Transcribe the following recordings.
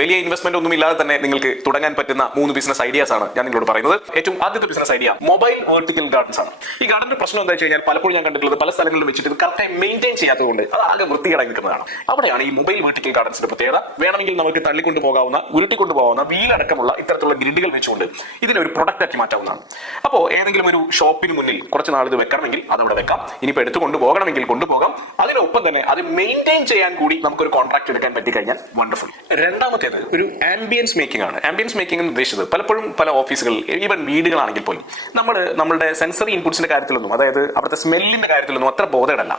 വലിയ ഇൻവെസ്റ്റ്മെന്റ് ഒന്നും ഇല്ലാതെ തന്നെ നിങ്ങൾക്ക് തുടങ്ങാൻ പറ്റുന്ന 3 ബിസിനസ് ഐഡിയാസ് ആണ് ഞാൻ നിങ്ങളോട് പറയുന്നത്. ഏറ്റവും ആദ്യത്തെ business idea mobile vertical gardens ആണ്. ഈ ഗാർഡന്റെ പ്രശ്നം എന്താ വെച്ച് കഴിഞ്ഞാൽ പലപ്പോഴും ഞാൻ കണ്ടിട്ടുള്ളത് പല സ്ഥലങ്ങളിലും വെച്ചിട്ട് ഇത് കറക്റ്റായി മെയിൻറ്റെയിൻ ചെയ്യാത്തതുകൊണ്ട് അത് ആകെ വൃത്തികേടായി നിൽക്കുന്നതാണ്. അവിടെയാണ് ഈ മൊബൈൽ വെർട്ടിക്കൽ ഗാർഡൻസിന്റെ പ്രത്യേകത. വേണമെങ്കിൽ നമുക്ക് തള്ളിക്കൊണ്ടു പോകാവുന്ന ഉരുട്ടിക്കൊണ്ടു പോകുന്ന വീലടക്കമുള്ള ഇത്തരത്തിലുള്ള ഗ്രിഡുകൾ വെച്ചുകൊണ്ട് ഇതിനെ ഒരു പ്രൊഡക്റ്റ് ആക്കി മാറ്റാവുന്നതാണ്. അപ്പോൾ ഏതെങ്കിലും ഒരു ഷോപ്പിന് മുന്നിൽ കുറച്ച് നാൾ ഇത് വെക്കണമെങ്കിൽ അത് അവിടെ വെക്കാം. ഇനിയിപ്പോൾ എടുത്തു കൊണ്ടുപോകണമെങ്കിൽ കൊണ്ടുപോകാം. അതിനൊപ്പം തന്നെ അത് മെയിൻറ്റെയിൻ ചെയ്യാൻ കൂടി നമുക്കൊരു കോൺട്രാക്ട് എടുക്കാൻ പറ്റിക്കഴിഞ്ഞാൽ വണ്ടർഫുൾ. രണ്ടാമത്തേത് ഒരു ആംബിയൻസ് മേക്കിംഗ് ആണ്. ആംബിയൻസ് മേക്കിംഗ് എന്ന് ഉദ്ദേശിച്ചത് പലപ്പോഴും പല ഓഫീസുകൾ ഈവൻ വീടുകളാണെങ്കിൽ പോലും നമ്മളുടെ സെൻസറി ഇൻപുട്സിന്റെ കാര്യത്തിലൊന്നും, അതായത് അവിടുത്തെ സ്മെല്ലിന്റെ കാര്യത്തിലൊന്നും അത്ര ബോധേഡല്ല.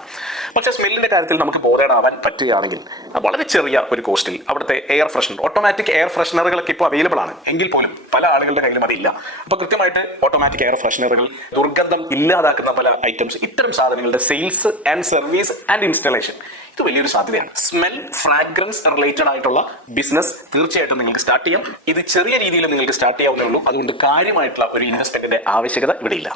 പക്ഷേ സ്മെല്ലിന്റെ കാര്യത്തിൽ നമുക്ക് ബോധേഡാവാൻ പറ്റുകയാണെങ്കിൽ വളരെ ചെറിയ ഒരു കോസ്റ്റിൽ അവിടുത്തെ എയർ ഫ്രഷ്നർ, ഓട്ടോമാറ്റിക് എയർ ഫ്രഷ്നറുകളൊക്കെ ഇപ്പോൾ അവൈലബിൾ ആണ്. എങ്കിൽ പോലും പല ആളുകളുടെ കയ്യിലും അതില്ല. അപ്പൊ കൃത്യമായിട്ട് ഓട്ടോമാറ്റിക് എയർ ഫ്രഷ്നറുകൾ, ദുർഗന്ധം ഇല്ലാതാക്കുന്ന പല ഐറ്റംസ്, ഇത്തരം സാധനങ്ങളുടെ sales and service and installation, ഇത് വലിയൊരു സാധ്യതയാണ്. സ്മെൽ, ഫ്രാഗ്രൻസ് റിലേറ്റഡ് ആയിട്ടുള്ള ബിസിനസ് തീർച്ചയായിട്ടും നിങ്ങൾക്ക് സ്റ്റാർട്ട് ചെയ്യാം. ഇത് ചെറിയ രീതിയിൽ നിങ്ങൾക്ക് സ്റ്റാർട്ട് ചെയ്യാവുന്നേ ഉള്ളൂ. അതുകൊണ്ട് കാര്യമായിട്ടുള്ള ഒരു ഇൻവെസ്റ്റ്മെന്റിന്റെ ആവശ്യകത ഇവിടെ ഇല്ല.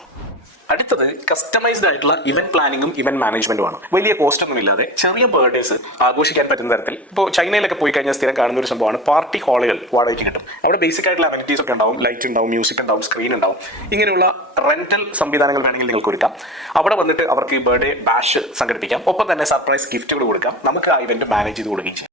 അടുത്തത് കസ്റ്റമൈസ്ഡ് ആയിട്ടുള്ള ഇവന്റ് പ്ലാനിങ്ങും ഇവന്റ് മാനേജ്മെന്റുമാണ്. വലിയ കോസ്റ്റ് ഒന്നും ഇല്ലാതെ ചെറിയ ബർത്ത്ഡേസ് ആഘോഷിക്കാൻ പറ്റുന്ന തരത്തിൽ. ഇപ്പോൾ ചൈനയിലൊക്കെ പോയി കഴിഞ്ഞാൽ സ്ഥിരം കാണുന്ന ഒരു സംഭവമാണ് പാർട്ടി ഹാളുകൾ വാടകയ്ക്ക് കിട്ടും. അവിടെ ബേസിക് ആയിട്ടുള്ള അമെനിറ്റീസ് ഒക്കെ ഉണ്ടാവും, ലൈറ്റ് ഉണ്ടാവും, മ്യൂസിക് ഉണ്ടാവും, സ്ക്രീൻ ഉണ്ടാവും. ഇങ്ങനെയുള്ള റെന്റൽ സംവിധാനങ്ങൾ വേണമെങ്കിൽ നിങ്ങൾക്ക് ഒരുക്കാം. അവിടെ വന്നിട്ട് അവർക്ക് ബർത്ത്ഡേ ബാഷ് സംഘടിപ്പിക്കാം. ഒപ്പം തന്നെ സർപ്രൈസ് ഗിഫ്റ്റുകൾ കൊടുക്കാം. നമുക്ക് ആ ഇവന്റ് മാനേജ് ചെയ്ത് കൊടുക്കുകയും ചെയ്യാം.